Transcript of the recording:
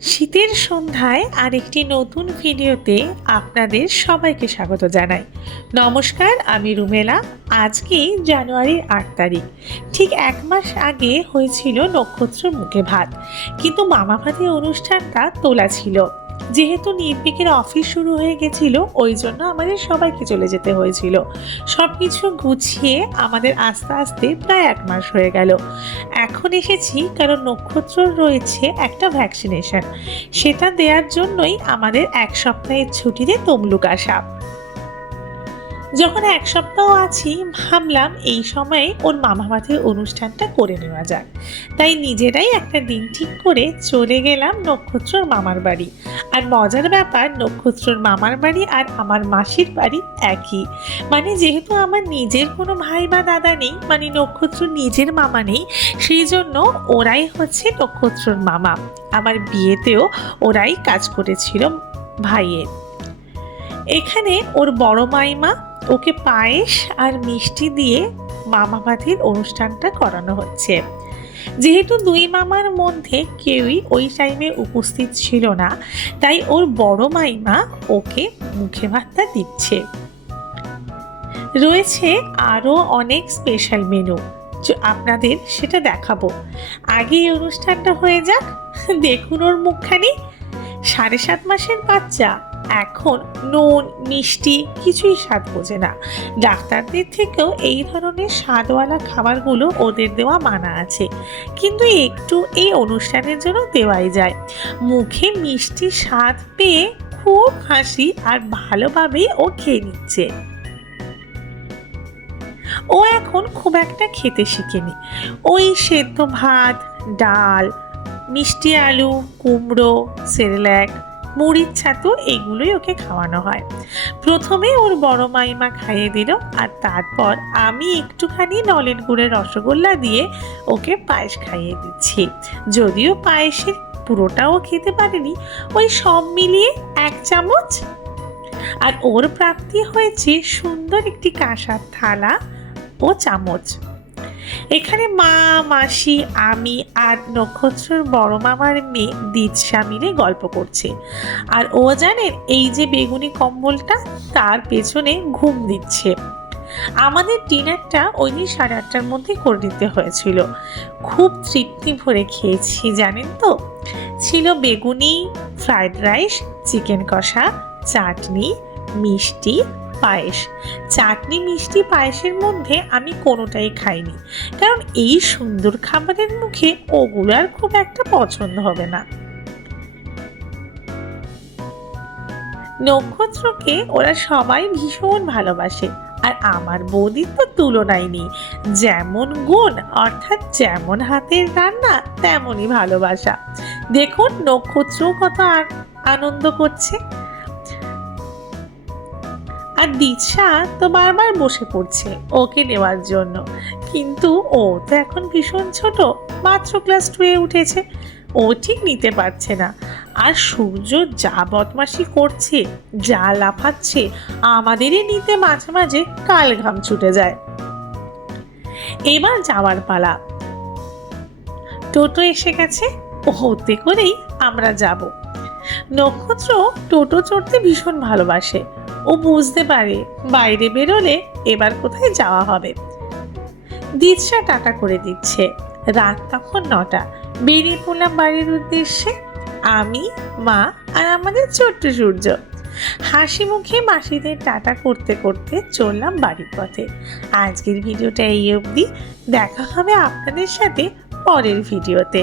শীতের সন্ধ্যায় আরেকটি নতুন ভিডিওতে আপনাদের সবাইকে স্বাগত জানাই। নমস্কার, আমি রুমেলা। আজকে জানুয়ারির 8 তারিখ। ঠিক এক মাস আগে হয়েছিল নক্ষত্র মুখে ভাত, কিন্তু মামা ভাতের অনুষ্ঠানটা তোলা ছিল। যেহেতু নির্বিকের অফিস শুরু হয়ে গেছিল, ওই জন্য আমাদের সবাইকে চলে যেতে হয়েছিল। সব কিছু গুছিয়ে আমাদের আস্তে আস্তে প্রায় এক মাস হয়ে গেল। এখন এসেছি কারণ নক্ষত্র রয়েছে একটা ভ্যাকসিনেশন, সেটা দেওয়ার জন্যই আমাদের এক সপ্তাহের ছুটিতে তমলুক আসা। যখন এক সপ্তাহ আছি, ভাবলাম এই সময়ে ওর মামা ভাতের অনুষ্ঠানটা করে নেওয়া যাক। তাই নিজেরাই একটা দিন ঠিক করে চলে গেলাম নক্ষত্রর মামার বাড়ি। আর মজার ব্যাপার, নক্ষত্রর মামার বাড়ি আর আমার মাসির বাড়ি একই। মানে যেহেতু আমার নিজের কোনো ভাই বা দাদা নেই, মানে নক্ষত্র নিজের মামা নেই, সেই জন্য ওরাই হচ্ছে নক্ষত্রর মামা। আমার বিয়েতেও ওরাই কাজ করেছিল ভাইয়ের। এখানে ওর বড় মাইমা ওকে পায়েস আর মিষ্টি দিয়ে মামা ভাতের অনুষ্ঠানটা করানো হচ্ছে। যেহেতু দুই মামার মধ্যে কেউই ওই টাইমে উপস্থিত ছিল না, তাই ওর বড় মাইমা ওকে মুখে ভাতটা দিচ্ছে। রয়েছে আরও অনেক স্পেশাল মেনু, আপনাদের সেটা দেখাবো। আগে এই অনুষ্ঠানটা হয়ে যাক। দেখুন ওর মুখখানি। 7.5 মাসের বাচ্চা, এখন নুন মিষ্টি কিছুই স্বাদ বোঝে না। ডাক্তারদের থেকেও এই ধরনের স্বাদওয়ালা খাবারগুলো ওদের দেওয়া মানা আছে, কিন্তু একটু এই অনুষ্ঠানের জন্য দেওয়াই যায়। মুখে মিষ্টি স্বাদ পেয়ে খুব হাসি আর ভালোভাবেই ও খেয়ে নিচ্ছে। ও এখন খুব একটা খেতে শিখেনি। ওই সেদ্ধ ভাত, ডাল, মিষ্টি আলু, কুমড়ো, সেরেল্যাক, মুড়ির ছাতু, এগুলোই ওকে খাওয়ানো হয়। প্রথমে ওর বড় মাইমা খাইয়ে দিল, আর তারপর আমি একটুখানি নলেন গুড়ের রসগোল্লা দিয়ে ওকে পায়েস খাইয়ে দিচ্ছি। যদিও পায়েসের পুরোটাও খেতে পারেনি, ওই সব মিলিয়ে 1 চামচ। আর ওর প্রাপ্তি হয়েছে সুন্দর একটি কাঁসার থালা ও চামচ। এখানে মা, মাসি, আমি আর নক্ষত্রের বড় মামার মেয়ে দিৎসা মিলে গল্প করছে। আর ও জানেন, এই যে বেগুনি কম্বলটা, তার পেছনে ঘুম দিচ্ছে। আমাদের ডিনারটা ওই দিন 8:30টার মধ্যে করে দিতে হয়েছিল। খুব তৃপ্তি ভরে খেয়েছি জানেন তো। ছিল বেগুনি, ফ্রাইড রাইস, চিকেন কষা, চাটনি, মিষ্টি, পায়েস। চাটনি মিষ্টি পায়েসের মধ্যে আমি কোনোটাই খাইনি, কারণ এই সুন্দর খাবারের মুখে ওগুলো আর খুব একটা পছন্দ হবে না। নক্ষত্রকে ওরা সবাই ভীষণ ভালোবাসে, আর আমার বৌদির তো তুলনাই নেই। যেমন গুণ, অর্থাৎ যেমন হাতের রান্না তেমনই ভালোবাসা। দেখুন নক্ষত্র কত আনন্দ করছে। আর দিৎসা তো বারবার বসে পড়ছে ওকে নেওয়ার জন্য, কিন্তু ও তো এখন ভীষণ ছোট, মাত্র ক্লাস 2-এ উঠেছে। ও ঠিক নিতে পারছে না। আর সূর্য যা বদমাশি করছে, যা লাফাচ্ছে, আমাদেরই নিতে মাঝে মাঝে কাল ঘাম ছুটে যায়। এবার যাওয়ার পালা। টোটো এসে গেছে, ওতে করেই আমরা যাব। নক্ষত্র টোটো চড়তে ভীষণ ভালোবাসে। ও বুঝতে পারে বাইরে বেরোলে এবার কোথায় যাওয়া হবে। দিৎসা টাটা করে দিচ্ছে। রাত তখন 9টা। বেরিয়ে পড়লাম বাড়ির উদ্দেশ্যে, আমি, মা আর আমাদের ছোট্ট সূর্য। হাসি মুখে মাসিদের টাটা করতে করতে চললাম বাড়ির পথে। আজকের ভিডিওটা এই অবধি। দেখা হবে আপনাদের সাথে পরের ভিডিওতে।